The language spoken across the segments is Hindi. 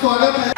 स्वागत है।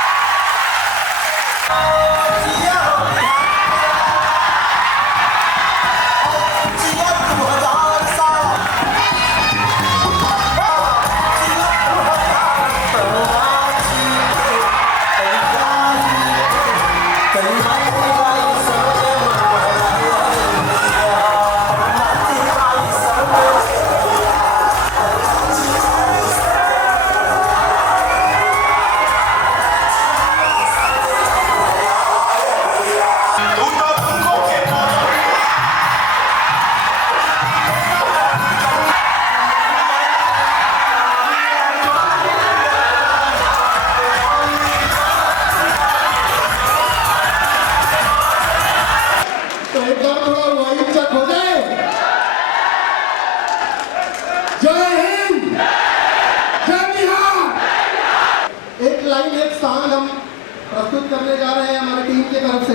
प्रस्तुत करने जा रहे हैं हमारी टीम की तरफ से,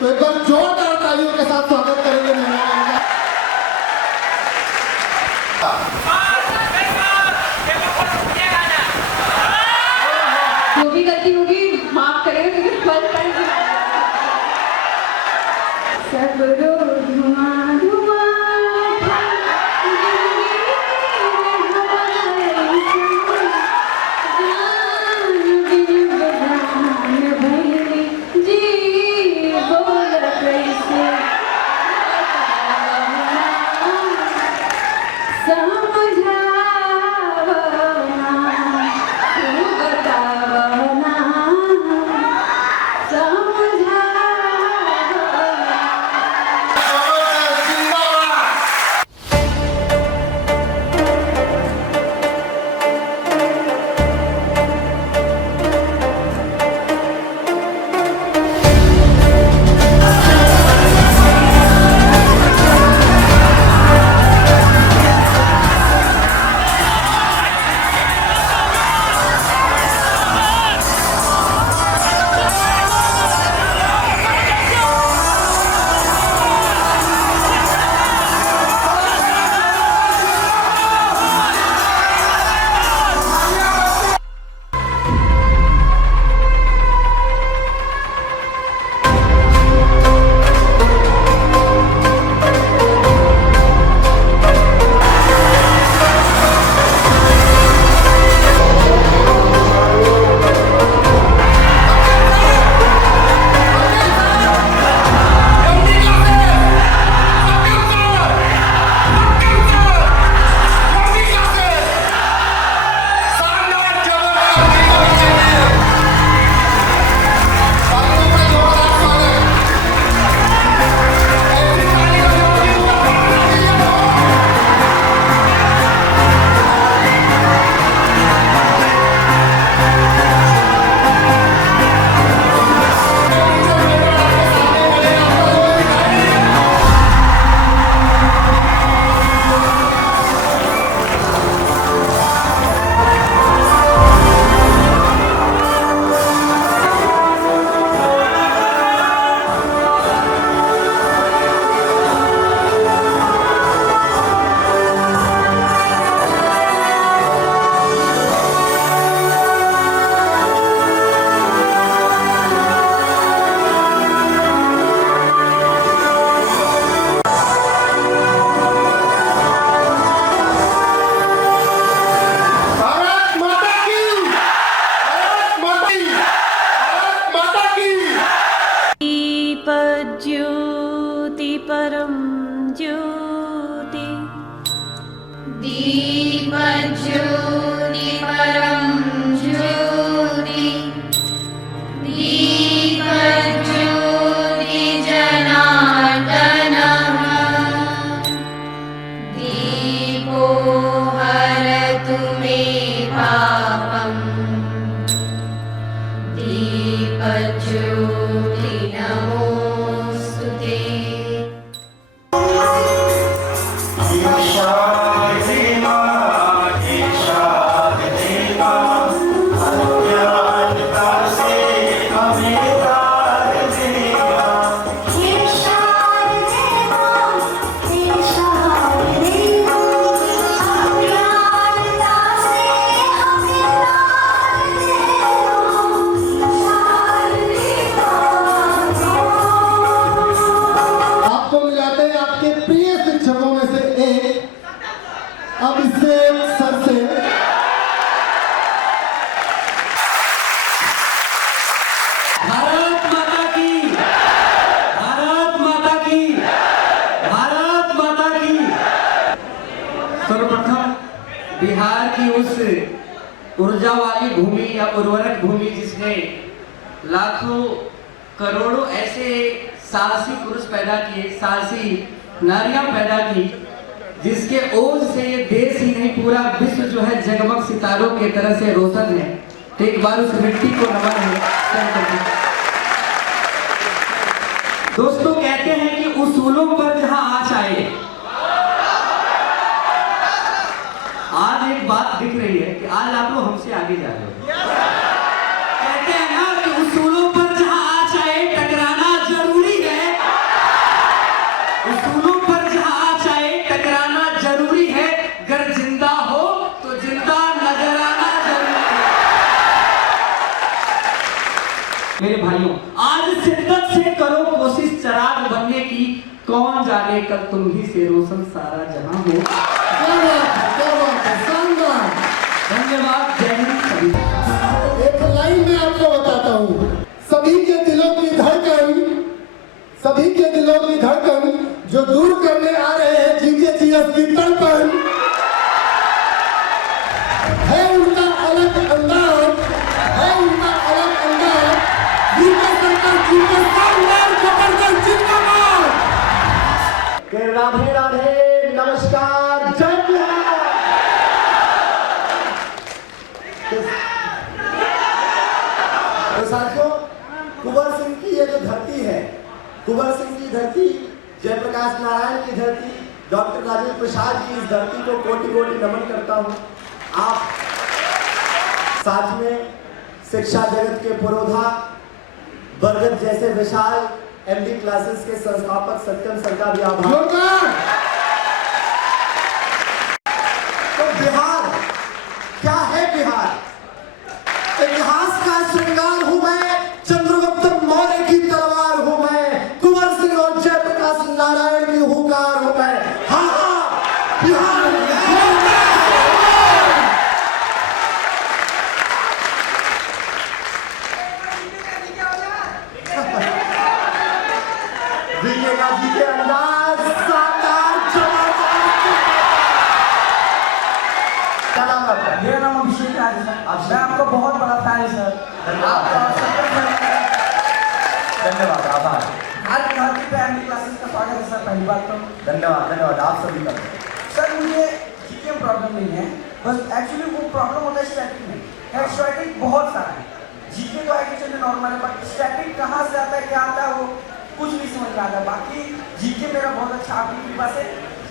तो एक बार जोरदार तालियों के साथ स्वागत करेंगे मेहमानों का। जो भी गलती होगी माफ करेंगे क्योंकि फर्स्ट टाइम सब धुआं धुआं ज्योति परम ज्योति दीप ज्योति परम ज्योति दीप ज्योति जनार्दनः दीपो हरतु मे पापम् दीप ज्योति नमोस्तुते। ऊर्जा वाली भूमि या उर्वरक भूमि जिसने लाखों करोड़ों ऐसे साहसी पुरुष पैदा किए, साहसी नारियां पैदा की, जिसके ओज से ये देश ही नहीं पूरा विश्व जो है जगमग सितारों के तरह से रोशन है। तो एक बार उस मिट्टी को नमन है। दोस्तों कहते हैं कि उसूलों पर जहां आँच आए, आज एक बात दिख रही है कि आज आप लोग हमसे आगे जा रहे हो। कहते हैं ना कि उसूलों पर जहां आँच आए टकराना जरूरी है। उसूलों पर जहां आँच आए टकराना जरूरी है। अगर जिंदा हो तो जिंदा नजर आना जरूरी है। मेरे भाइयों, आज शिद्दत से करो कोशिश चिराग बनने की, कौन जाने कल तुम ही से रोशन सारा जहां हो। धन्यवाद। जय हिंद सभी। एक लाइन में आपको बताता हूँ, सभी के दिलों की धड़कन, सभी के दिलों की धड़कन जो दूर करने आ रहे हैं जीके की तड़पन, है उनका अलग अंदाज, है उनका अलग अंदाज। जीके सरकार जीके शानदार जबरदस्त जिंदाबाद। राधे राधे, नमस्कार, जय बिहार। तो साथियों, कुंवर सिंह की ये जो धरती है, कुंवर सिंह की धरती, जयप्रकाश नारायण की धरती, डॉक्टर राजेंद्र प्रसाद की इस धरती को कोटि कोटि नमन करता हूँ। आप साथ में शिक्षा जगत के पुरोधा, बरगद जैसे विशाल MD क्लासेस के संस्थापक सत्यम सर का भी आभार। तो बिहार क्या है? बिहार इतिहास का श्रृंगार हूं मैं, चंद्रगुप्त मौर्य की तलवार हूं मैं, कुंवर सिंह और जयप्रकाश नारायण की हुंकार हूं मैं। हाँ हाँ, बिहार दिखेगा जी के अंदाज शानदार क्या नाम आपका? मेरा नाम अभिषेक राज है। मैं आपका बहुत बड़ा फैन है सर। धन्यवाद, आभार। आज धरती पे MD क्लासेस का स्वागत है सर। पहली बात तो धन्यवाद, धन्यवाद आप सभी का। सर मुझे जीके प्रॉब्लम नहीं है, बस एक्चुअली वो प्रॉब्लम होता है स्टैटिक में। स्टैटिक बहुत सारा है। जीके तो है कि चलिए नॉर्मल है, बट स्टैटिक कहाँ से आता है, क्या आता है, वो कुछ नहीं समझ में आता। बाकी जीके मेरा बहुत अच्छा आपकी कृपा से,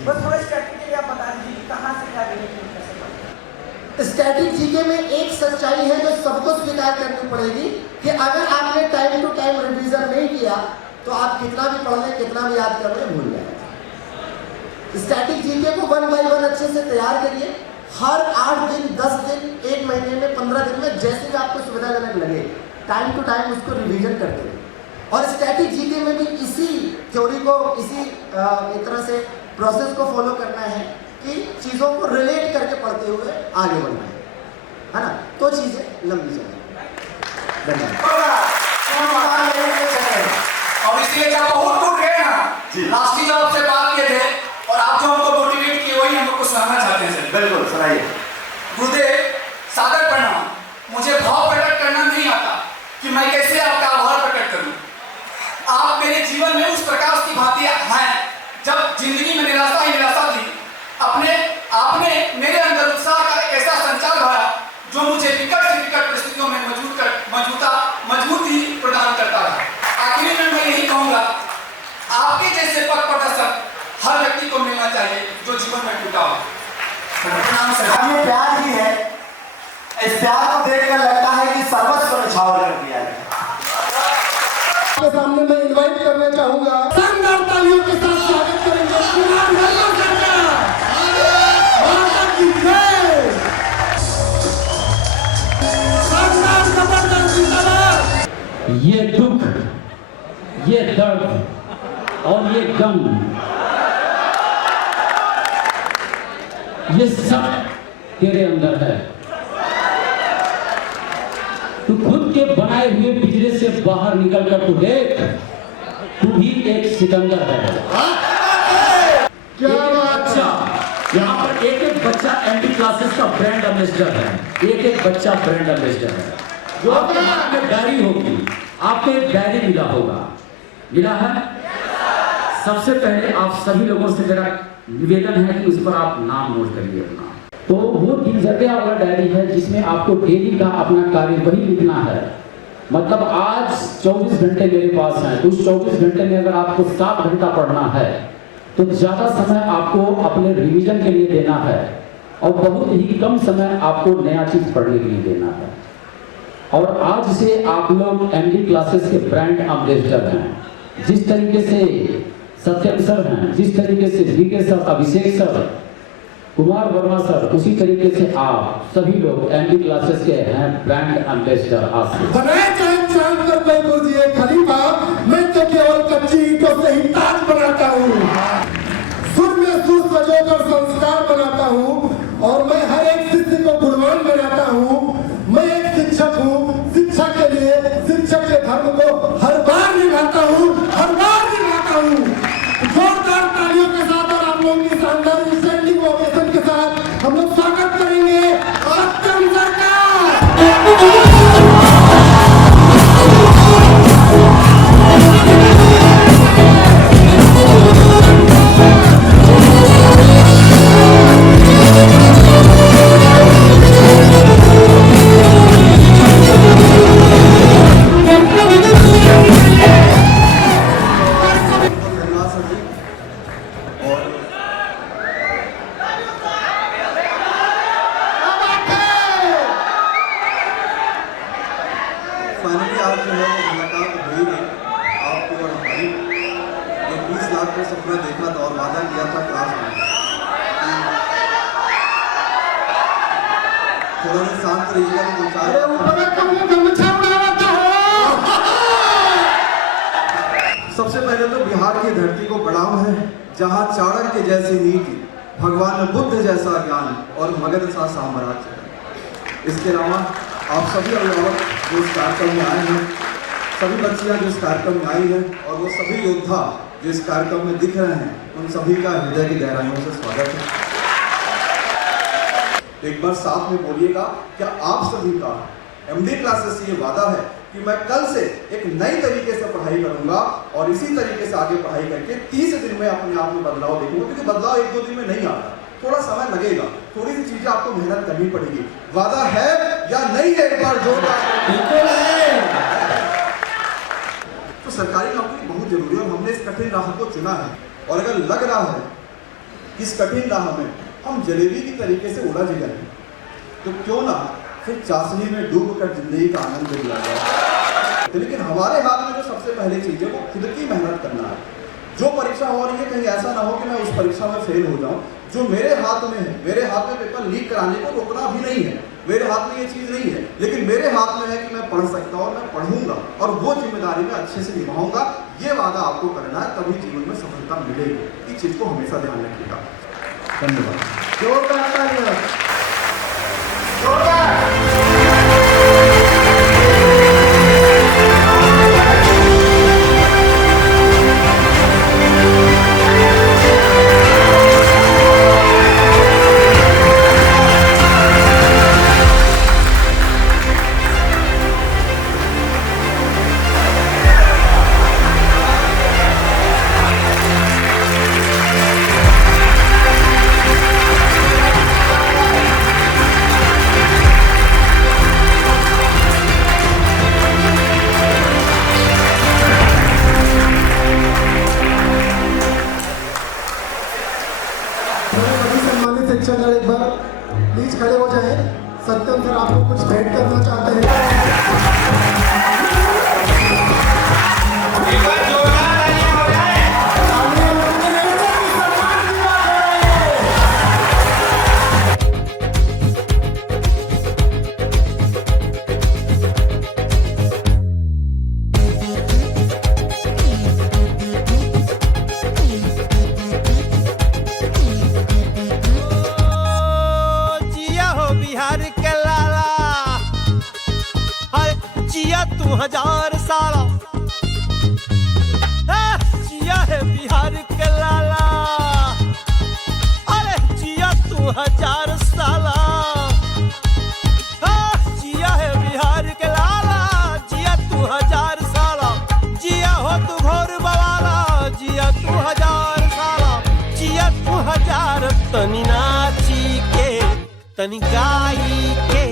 बस थोड़ा स्टैटिक के लिए आप बता दीजिए कि कहाँ से क्या रिलेटेड कैसे पढ़ें। स्टैटिक जीके में एक सच्चाई है जो सबको स्वीकार करनी पड़ेगी कि अगर आपने टाइम टू टाइम रिवीजन नहीं किया तो आप कितना भी पढ़ लें, कितना भी याद कर लें, भूल जाएंगे। स्टैटिक जीके को 1 by 1 अच्छे से तैयार करिए। हर 8 दिन, 10 दिन, 1 महीने में, 15 दिन में, जैसे भी आपको सुविधाजनक लगे, टाइम टू टाइम उसको रिवीजन करते रहिए। और स्टैटिक जीके में भी इसी थ्योरी को, इसी एक तरह से प्रोसेस को फॉलो करना है कि चीज़ों को रिलेट करके पढ़ते हुए आगे बढ़ना है ना, तो चीज़ें लंबी चलेंगी। धन्यवाद। और इसलिए जब बहुत दूर गए ना, राष्ट्रीय जब आपसे बात किए थे और आप जो हमको मोटिवेट किए, वही हम लोग को सुनाना चाहते हैं सर। बिल्कुल सुनाइए। गुरुदेव, सादर प्रणाम। मुझे भाव प्रकट करना नहीं आता कि मैं कैसे आपका आभार प्रकट करूं। आप मेरे जीवन में उस प्रकाश की भांति हैं। जब जिंदगी में निराशा ही निराशा थी, आपने मेरे अंदर उत्साह का एक ऐसा संचार भरा जो मुझे विकट से विकट परिस्थितियों में मजबूती प्रदान करता रहा। आखिरी में मैं यही कहूँगा, आपके जैसे पथ प्रदर्शक हर व्यक्ति को मिलना चाहिए जो जीवन में टूटा हो। ये प्यार ही है। इस प्यार को देखकर लगता है कि सर्वस्व निछावर कर दिया है। आपके सामने मैं इनवाइट करना चाहूंगा, शानदार तालियों के साथ स्वागत करेंगे कुमार वर्मा सर का। माता की जय। शानदार जबरदस्त जिंदाबाद। ये दुख, ये दर्द और ये गम, ये सब तेरे अंदर है। तू खुद के बनाए हुए पिंजरे से बाहर निकलकर तू देख, तू भी एक सिकंदर है। क्या बात है। यहाँ पर एक एक बच्चा MD क्लासेस का ब्रांड एम्बेसडर है, एक एक बच्चा ब्रांड एम्बेसडर है। जो आपके हाथ में डायरी होगी, आपको एक डायरी मिला होगा, मिला है। सबसे पहले आप सभी लोगों से मेरा निवेदन है कि उस पर आप नाम नोट करिए अपना। तो वो दिनचर्या वाला डायरी है जिसमें आपको डेली का अपना कार्य वही लिखना है। मतलब आज 24 घंटे मेरे पास हैं, उस 24 घंटे में अगर आपको 7 घंटा पढ़ना है तो ज़्यादा समय आपको अपने रिवीजन के लिए देना है और बहुत ही कम समय आपको नया चीज़ पढ़ने के लिए देना है। और आज से आप लोग MD क्लासेस के ब्रांड एम्बेसडर हैं। जिस तरीके से सत्यम सर हैं, जिस तरीके से VK सर, अभिषेक सर, कुमार वर्मा सर, उसी तरीके से आप सभी लोग MD क्लासेस के हैं ब्रांड एम्बेसडर। आज से बनाए चांद कर कोई बुझिए खलीफा, मैं तो केवल कच्ची ईंटों से ही ताज बनाता हूँ। सुर में सुर सजोकर संस्कार बनाता हूँ और मैं हर एक शिष्य को गुणवान बनाता हूँ। मैं एक शिक्षक हूँ, शिक्षा के लिए शिक्षक के धर्म को हर बार निभाता हूँ, हर बार निभाता हूँ। जोरदार तालियों के साथ और आप लोगों की शानदार स्टैंडिंग ओवेशन के साथ हम लोग स्वागत करेंगे सत्यम सर का। फाइनली आज जो है वो मुलाकात हुई है आपको और हमारी। जो 20 लाख का सपना देखा था और वादा किया था क्लास में, थोड़ा सा शांत रहिएगा तो सबसे पहले तो बिहार की धरती को प्रणाम है, जहाँ चाणक्य जैसी नीति, भगवान बुद्ध जैसा ज्ञान और मगध सा साम्राज्य है। इसके अलावा आप सभी अभिभावक जो इस कार्यक्रम में आए हैं, सभी बच्चियां जो इस कार्यक्रम में आई हैं और वो सभी योद्धा जो इस कार्यक्रम में दिख रहे हैं, उन सभी का हृदय की गहराइयों से स्वागत है। एक बार साथ में बोलिएगा, क्या आप सभी का MD क्लासेस से ये वादा है कि मैं कल से एक नई तरीके से पढ़ाई करूंगा और इसी तरीके से आगे पढ़ाई करके 30 दिन में अपने आप में बदलाव देखूंगा। क्योंकि बदलाव 1-2 दिन में नहीं आता, थोड़ा समय लगेगा, थोड़ी सी चीजें आपको मेहनत करनी पड़ेगी। वादा है या नहीं है? एक बार जोरदार बिल्कुल है। तो सरकारी नौकरी बहुत जरूरी है और हमने इस कठिन राह को चुना है। और अगर लग रहा है कि इस कठिन राह में हम जलेबी की तरीके से उलझ गए, तो क्यों ना फिर चाशनी में डूब कर जिंदगी का आनंद लिया जाए। लेकिन हमारे हाथ में जो सबसे पहली चीज है वो खुद की मेहनत करना है। जो परीक्षा हो रही है कहीं ऐसा ना हो कि मैं उस परीक्षा में फेल हो जाऊं। जो मेरे हाथ में है, मेरे हाथ में पेपर लीक कराने को रोकना भी नहीं है, मेरे हाथ में ये चीज नहीं है, लेकिन मेरे हाथ में है कि मैं पढ़ सकता हूं और मैं पढ़ूंगा और वो जिम्मेदारी मैं अच्छे से निभाऊंगा। ये वादा आपको करना है, तभी जीवन में सफलता मिलेगी। इस चीज को हमेशा ध्यान रखिएगा। धन्यवाद। शिक्षकगण एक बार प्लीज खड़े हो जाएं। सत्यम सर आपको कुछ भेंट करना चाहते हैं। तू 1000 साला जिया है बिहार के लाला। अरे जिया तू 1000 साला तनी नाची के तनी गाई के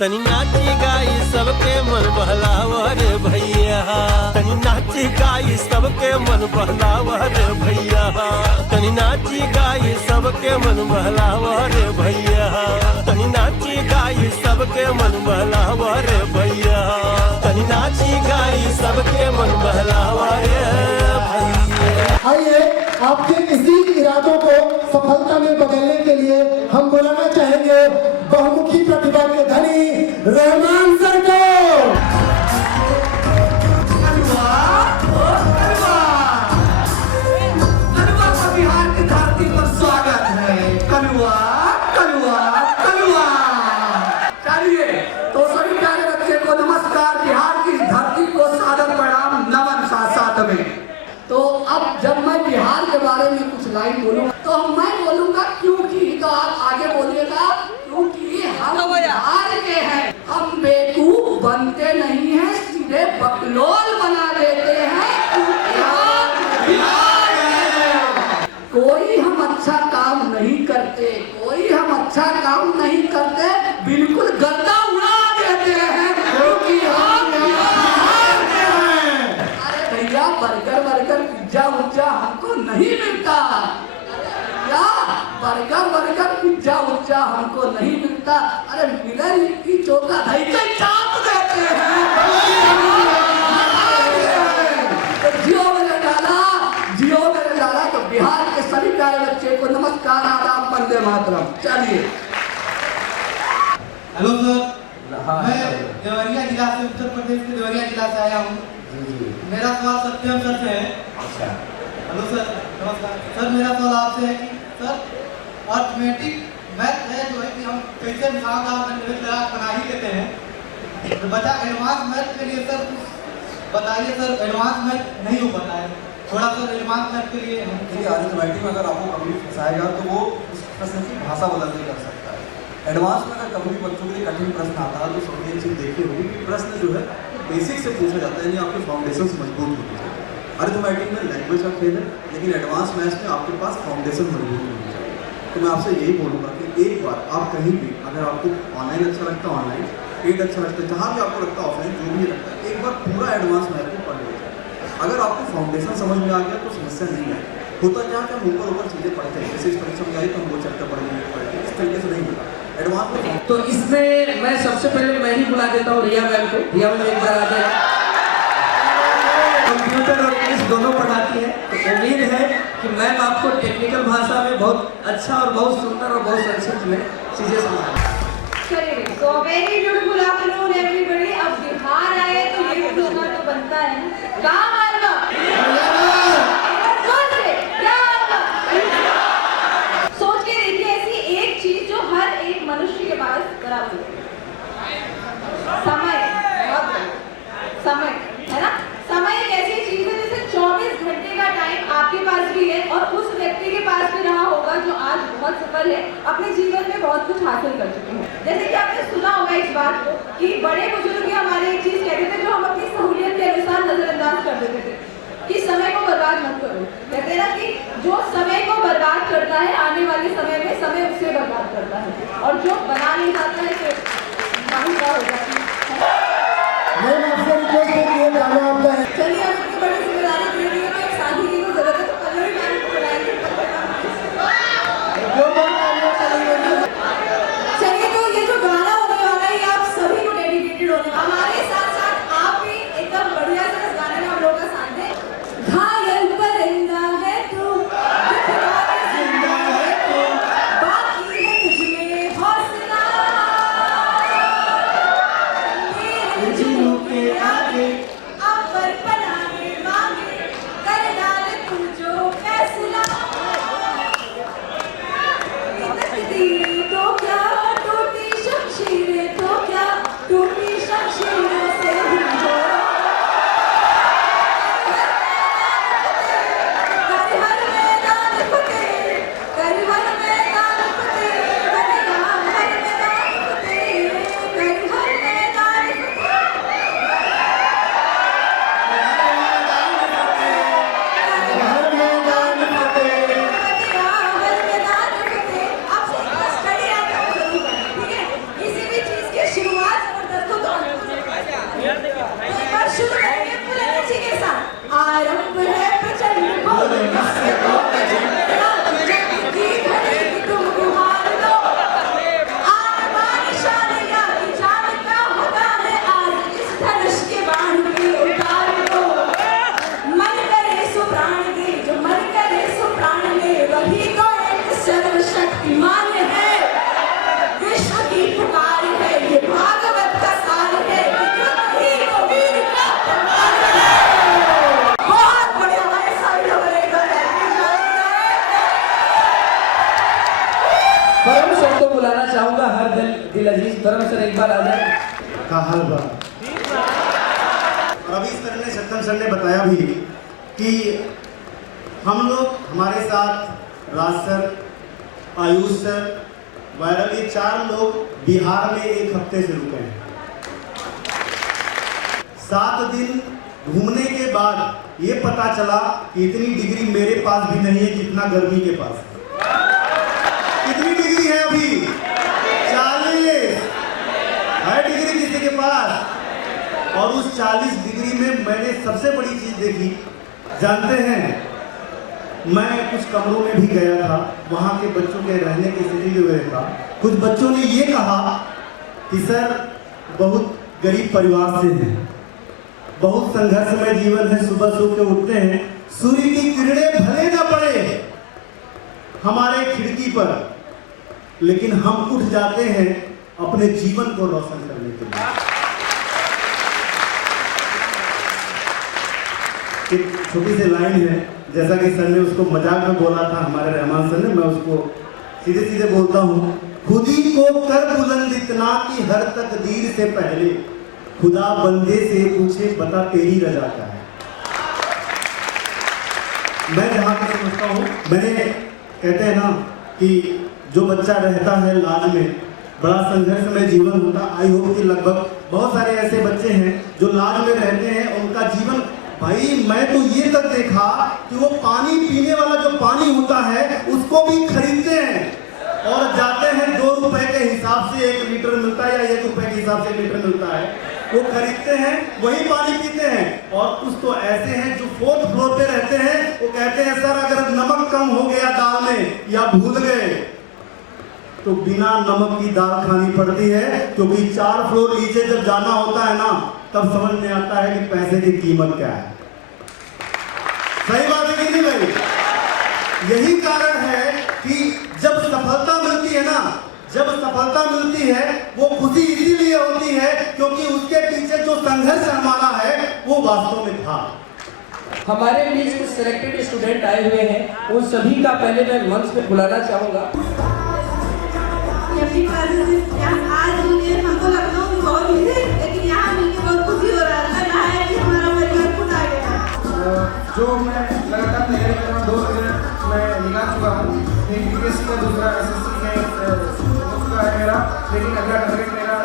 तनी नाची गाई सबके मन बहलावा रे भैया तनी नाची गाई सबके मन बहलावा रे भैया तनी नाची गाई सबके मन बहलावा रे भैया तनी नाची गाई सबके मन बहलावा रे भैया तनी नाची गाई सबके मन बहलावा रे भैया। आइए आपके इसी इरादों को सफलता में बदलने के लिए हम बुलाना चाहेंगे बहुमुखी प्रतिभा के धनी रहमान सर को। बिहार की धरती पर स्वागत है। कलुआ कलुआ कलुआ। चलिए तो सभी प्यारे बच्चे को नमस्कार, बिहार की धरती को सादर प्रणाम नमन साथ में। तो अब जब मैं बिहार के बारे में कुछ लाइन बोलूंगा तो मैं बोलूंगा क्योंकि, तो आप आगे बोलिएगा क्योंकि हम बिहार के हैं। हम बेवकूफ बनते नहीं हैं, सीधे बकलोल बना देते हैं क्योंकि हम बिहार के हैं। कोई हम अच्छा काम नहीं करते, कोई हम अच्छा काम नहीं करते, बिल्कुल गर्दा उड़ा देते हैं क्योंकि हम बिहार के हैं। अरे भैया बर्गर वर्गर पिज्जा उज्जा हमको नहीं मिलता, क्या बर्गर वर्गर पिज्जा उज्जा हमको नहीं मिलता। अरे मिले लिट्टी चोखा दही के चाप देते हैं। तो जियो मेरे लाला, जियो मेरे लाला। तो बिहार के सभी प्यारे बच्चे को नमस्कार, आदाब, वंदे मातरम। चलिए हेलो सर, मैं देवरिया जिला से, उत्तर प्रदेश के देवरिया जिला से आया हूँ। मेरा सवाल सत्यम सर से है। हेलो सर, नमस्कार सर। मेरा सवाल आपसे है कि सर अर्थमेटिक मैथ है जो है कि हम कैसे भाग बना ही लेते हैं, तो बचा एडवांस मैथ के लिए सर बताइए सर। एडवांस मैथ नहीं हो पाता है थोड़ा सर, एडवांस मैथ के लिए देखिए अरिथमेटिक में अगर आपको कभी फंसाएगा तो वो उस प्रश्न की भाषा बदल के कर सकता है। एडवांस में अगर कभी भी बच्चों के लिए कठिन प्रश्न आता है तो सबने ये चीज़ देखी होगी कि प्रश्न जो है बेसिक से पूछा जाता है, यानी आपके फाउंडेशन मजबूत होते हैं। अरिथमेटिक में लैंग्वेज का खेल है, लेकिन एडवांस मैथ्स में आपके पास फाउंडेशन मजबूत होनी चाहिए। तो मैं आपसे यही बोलूँगा कि एक बार आप कहीं भी, अगर आपको ऑनलाइन अच्छा लगता है ऑनलाइन, पेड अच्छा लगता है, जहाँ भी आपको लगता है ऑफलाइन, जो भी लगता है, एक बार पूरा एडवांस मैथ को पढ़ लीजिए। अगर आपको फाउंडेशन समझ में आ गया तो समस्या नहीं है। होता क्या कि हम ऊपर चीज़ें पढ़ते हैं, जैसे इस परीक्षा में आई तो हम वो चैप्टर पढ़ेंगे, इस तरीके से नहीं होता एडवांस में। तो इसमें मैं सबसे पहले मैं ही बुला देता हूँ रिया मैम को। रिया मैम एक बार आ जाए। कंप्यूटर और इंग्लिश दोनों पढ़ाती है, तो उम्मीद है कि मैम आपको टेक्निकल भाषा में बहुत अच्छा और बहुत सुंदर और बहुत संक्षिप्त में चीजें समझाएंगे। चलिए, so very beautiful afternoon everybody। अब बिहार आए तो ये पूछना तो बनता है ना, कहाँ मालवा? सोच के देखिए ऐसी एक चीज जो हर एक मनुष्य के पास बराबर है, समय। समय है ना, समय एक ऐसी चीज है जैसे 24 घंटे का टाइम आपके पास भी है और उस व्यक्ति के पास भी रहा होगा जो आज बहुत सफल है, अपने जीवन में बहुत कुछ हासिल कर चुके हैं। जैसे कि आपने सुना होगा इस बात को कि बड़े बुजुर्ग हमारे एक चीज कहते थे जो हम अपनी सहूलियत के अनुसार नजरअंदाज कर देते थे कि समय को बर्बाद मत करो। कहते हैं ना कि जो समय को बर्बाद करता है आने वाले समय में समय उससे बर्बाद करता है, और जो बना नहीं जाता है फिर क्या हो जाती है। मैं आपसे रिक्वेस्ट है कि ये गाना आपका है। चलिए अब इतनी बड़ी जिम्मेदारी दे दी है तो एक शादी की तो जरूरत है, तो कलर मैम को बुलाएंगे। चलिए तो ये जो गाना होने वाला है ये आप सभी को डेडिकेटेड होने वाला है। हमारे साथ साथ आप भी एकदम बढ़िया से इस गाने में हम लोग का साथ दें। घायल परिंदा है तू, जिंदा है तू, बाकी है तुझमें हौसला, मेरे जुनून के आगे अब धर्म सर एक बार आ जाए। का हाल बा। और अभी सर ने सत्यम सर ने बताया भी कि हम लोग हमारे साथ राज सर, आयुष सर, वायरल, ये 4 लोग बिहार में 1 हफ्ते से रुके हैं। 7 दिन घूमने के बाद ये पता चला कि इतनी डिग्री मेरे पास भी नहीं है जितना गर्मी के पास है। कितनी डिग्री है अभी? 40 है डिग्री किसी के पास। और उस 40 डिग्री में मैंने सबसे बड़ी चीज देखी, जानते हैं, मैं कुछ कमरों में भी गया था, वहाँ के बच्चों के रहने की स्थिति भी वही था। कुछ बच्चों ने ये कहा कि सर बहुत गरीब परिवार से हैं, बहुत संघर्षमय जीवन है, सुबह सो के उठते हैं, सूर्य की किरणें भले न पड़े हमारे खिड़की पर, लेकिन हम उठ जाते हैं अपने जीवन को रोशन करने के लिए। एक छोटी सी लाइन है, जैसा कि सर ने उसको मजाक में बोला था, हमारे रहमान सर ने, मैं उसको सीधे सीधे बोलता हूँ। खुदी को कर बुलंद इतना कि हर तकदीर से पहले खुदा बंदे से पूछे बता तेरी रजा क्या है। मैं जहाँ तक समझता हूँ, मैंने कहते हैं ना कि जो बच्चा रहता है लाज में, बड़ा संघर्षमय जीवन होता। आई होप कि लगभग बहुत सारे ऐसे बच्चे हैं जो लाज में रहते हैं, उनका जीवन, भाई मैं तो ये तक देखा कि वो पानी पीने वाला जो पानी होता है उसको भी खरीदते हैं और जाते हैं 2 रुपए के हिसाब से 1 लीटर मिलता है या 1 रुपए के हिसाब से 1 लीटर मिलता है, वो खरीदते हैं, वही पानी पीते हैं। और कुछ तो ऐसे हैं जो 4th फ्लोर पे रहते हैं, वो कहते हैं सर अगर नमक कम हो गया दाल में या भूल गए तो बिना नमक की दाल खानी पड़ती है, क्योंकि 4 फ्लोर नीचे जब जाना होता है ना तब समझ में आता है कि पैसे की कीमत क्या है। सही बात है कि नहीं भाई? यही कारण है कि जब सफलता मिलती है ना, जब सफलता मिलती है वो खुशी इसीलिए होती है क्योंकि उसके पीछे जो संघर्ष हमारा है वो वास्तव में था। हमारे बीच कुछ सिलेक्टेड स्टूडेंट आए हुए हैं, उन सभी का पहले मैं मंच पे बुलाना चाहूँगा। आज हमको लखनऊ में बहुत मिले, लेकिन यहाँ मिलकर बहुत खुशी हो रहा है कि हमारा परिवार खुद आ गया। जो मैं लगातार तैयारी कर रहा हूँ, 2 रिजल्ट मैं निकाल चुका हूँ। एक बीपीएससी का, दूसरा एसएससी का है मेरा, लेकिन अगला टारगेट मेरा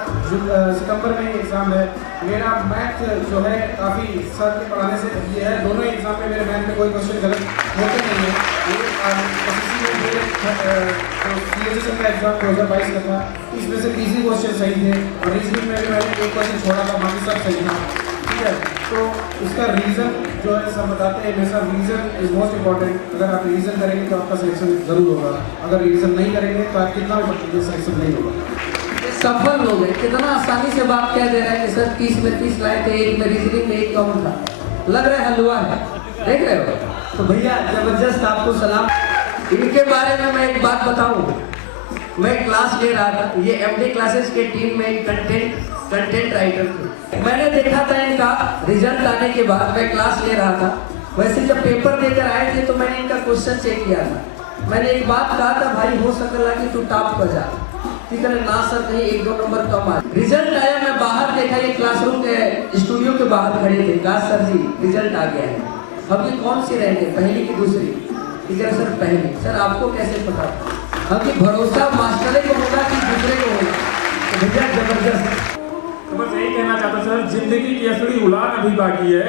सितंबर में एग्ज़ाम है। मेरा मैथ जो है काफ़ी सर के पढ़ाने से ये है, दोनों एग्ज़ाम में मेरे मैथ में कोई क्वेश्चन गलत होते नहीं है। एसएससी में मेरे सीएसएसएल का एग्ज़ाम 2022 का था, इसमें से 30 क्वेश्चन सही थे और रीजनिंग में भी मैंने 1 क्वेश्चन छोड़ा था, बाकी सब सही था। ठीक है, तो इसका रीज़न जो है सब बताते हैं हमेशा, रीज़न इज मोस्ट इम्पॉर्टेंट। अगर आप रीज़न करेंगे तो आपका सिलेक्शन जरूर होगा, अगर रीज़न नहीं करेंगे तो आप कितना भी पढ़ेंगे सिलेक्शन नहीं होगा। सफल लोग हैं, कितना आसानी से बात कह दे रहे हैं कि सर 30 में 30 लाए थे, 1 में रीजनिंग में 1 कम था, लग रहा है हलवा है, देख रहे हो? तो भैया जबरदस्त आपको सलाम। इनके बारे में मैं एक बात बताऊं, मैं क्लास ले रहा था, ये एमडी क्लासेस के टीम में कंटेंट राइटर थे। मैंने देखा था इनका रिजल्ट आने के बाद, मैं क्लास ले रहा था, वैसे जब पेपर देकर आए थे तो मैंने इनका क्वेश्चन चेक किया था। मैंने एक बात कहा था, भाई हो सकता कि तू टॉप पर जा, ठीक है ना सर, कहीं 1-2 नंबर कम आए। रिजल्ट आया, मैं बाहर देखा, ये क्लासरूम के स्टूडियो के बाहर खड़े थे, कहा सर जी रिजल्ट आ गया है, अब ये कौन सी रहेंगे, पहली की दूसरी? ठीक है सर पहली। सर आपको कैसे पता? हम कि भरोसा मास्टरे को होगा कि दूसरे को होगा? तो भैया जबरदस्त। तो बस यही कहना चाहता सर, जिंदगी की असली उड़ान अभी बाकी है,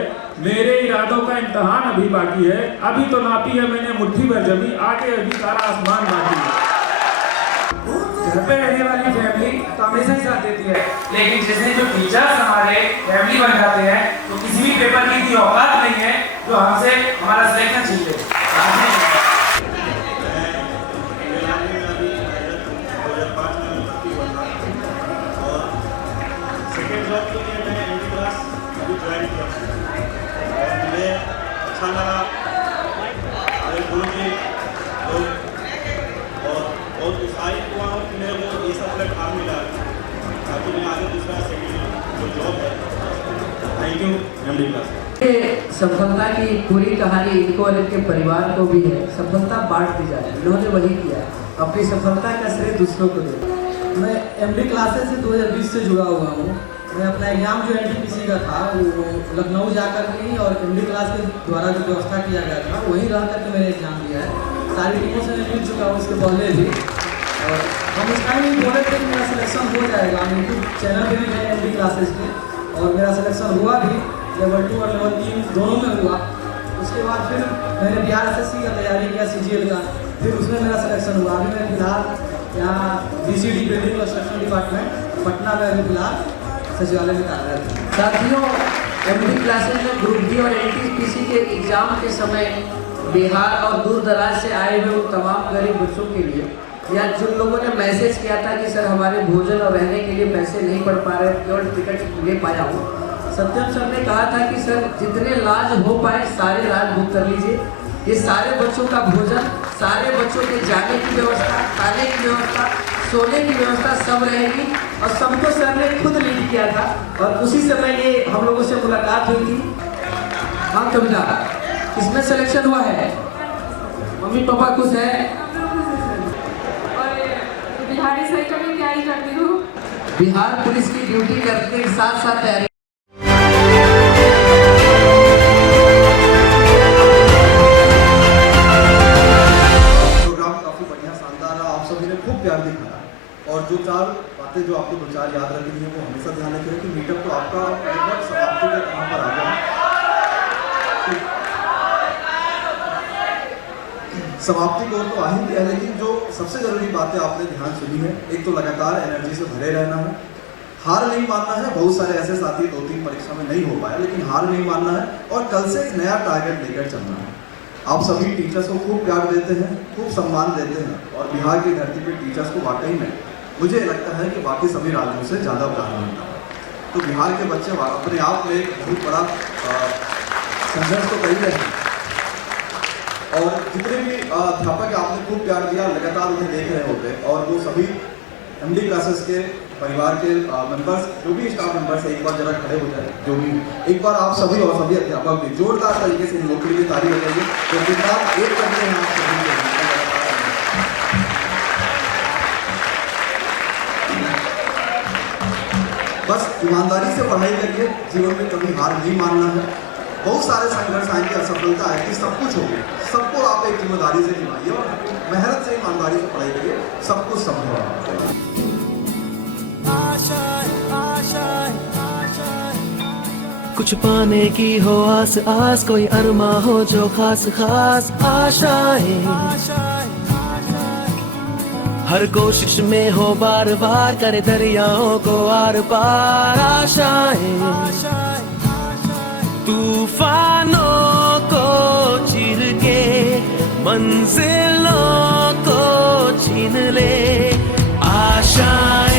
मेरे इरादों का इम्तहान अभी बाकी है, अभी तो नापी है मैंने मुट्ठी भर जमी, आगे अभी सारा आसमान बाकी है। घर पे रहने वाली फैमिली तो हमेशा ही साथ देती है, लेकिन जिसने जो टीचर्स हमारे फैमिली बन जाते हैं तो किसी भी पेपर की इतनी औकात नहीं है जो हमसे हमारा सिलेक्शन छीन ले। अच्छा लगा, मेरे गुरु जी लोग और बहुत उत्साहित हुआ हूँ कि मेरे को ये सब प्लेटफॉर्म मिला, ताकि मैं आगे दूसरा सेकेंड जो जॉब है। Thank you MD class. सफलता की पूरी कहानी इनको और इनके परिवार को भी है। सफलता बांट दी जाए, इन्होंने वही किया, अपनी सफलता का श्रेय दूसरों को दे। मैं एमडी क्लासेस से 2020 से जुड़ा हुआ हूँ। मैं अपना एग्ज़ाम जो एनटीपीसी का था वो लखनऊ जाकर के ही और एमडी क्लास के द्वारा जो व्यवस्था किया गया था वहीं रह करके मैंने एग्ज़ाम दिया है। सारी टीमों से मैं मिल चुका हूँ इसके पहले भी, और हम उस टाइम ही बोले थे कि मेरा सिलेक्शन हो जाएगा। हम यूट्यूब चैनल पर भी गए एमडी क्लासेस के और मेरा सिलेक्शन हुआ भी, लेवल 2 और लेवल 3 दोनों में हुआ। उसके बाद फिर मैंने बिहार एसएससी का तैयारी किया, CGL का, फिर उसमें मेरा सिलेक्शन हुआ। अभी मैं फिलहाल यहाँ BCD building construction department Patna में अभी फिलहाल सचिवालय में कार्यरत हूँ। साथियों, एमडी क्लासेज में ग्रुप डी और एनटीपीसी के एग्जाम के समय बिहार और दूर दराज से आए हुए उन तमाम गरीब बच्चों के लिए, या जिन लोगों ने मैसेज किया था कि सर हमारे भोजन और रहने के लिए पैसे नहीं पड़ पा रहे, केवल टिकट ले पाया हूँ, सत्यम सर ने कहा था कि सर जितने लाज हो पाए सारे लाज बुक कर लीजिए। ये सारे बच्चों का भोजन, सारे बच्चों के जाने की व्यवस्था, खाने की व्यवस्था, सोने की व्यवस्था सब रहेगी, और सबको सर ने खुद लीड किया था। और उसी समय ये हम लोगों से मुलाकात हुई थी। हाँ कविता, किसमें सिलेक्शन हुआ है? मम्मी पापा खुश है? और बिहारी सही का भी तैयारी करती हूँ। बिहार पुलिस की ड्यूटी करते के साथ साथ तैयारी। प्रोग्राम काफी बढ़िया, शानदार रहा। आप सभी ने खूब प्यार दिखाया, और जो 4 बातें जो आपको 2-4 याद रखनी है वो हमेशा ध्यान रखें कि मीटअप तो आपका लगभग समाप्ति के कहाँ पर आ गया। समाप्ति को तो आ ही गया, लेकिन जो सबसे जरूरी बातें आपने ध्यान सुनी है, एक तो लगातार एनर्जी से भरे रहना है, हार नहीं मानना है। बहुत सारे ऐसे साथी 2-3 परीक्षा में नहीं हो पाए, लेकिन हार नहीं मानना है और कल से एक नया टारगेट लेकर चलना है। आप सभी टीचर्स को खूब प्यार देते हैं, खूब सम्मान देते हैं, और बिहार की धरती पर टीचर्स को वाकई में मुझे लगता है कि बाकी सभी राज्यों से ज़्यादा प्यार मिलता है। तो बिहार के बच्चे अपने आप में एक बहुत बड़ा संघर्ष तो कर ही रहे हैं, और जितने भी अध्यापक आपने खूब प्यार दिया, लगातार उन्हें देख रहे होते, और वो सभी एमडी क्लासेस के परिवार के मेंबर्स, जो भी स्टाफ मेंबर्स, एक बार जरा खड़े हो जाए, जो भी एक बार आप सभी और सभी अध्यापक भी जोरदार तरीके से इन लोगों के लिए ताली बजाइए। तो दिन रात एक करते हैं आप सभी के। बस ईमानदारी से पढ़ाई करिए, जीवन में कभी हार नहीं मानना है। बहुत सारे संघर्ष आएंगे, असफलता आएगी, सब कुछ होगी, सबको आप एक जिम्मेदारी से निभाइए और मेहनत से, ईमानदारी से पढ़ाई करिए, सब कुछ संभव है। कुछ पाने की हो आस आस, कोई अरमा हो जो खास खास आशाएं, हर कोशिश में हो बार बार, करे दरियाओं को आर पार आशाएं, तूफानों को चीर के मंजिलों को छीन ले आशाएं।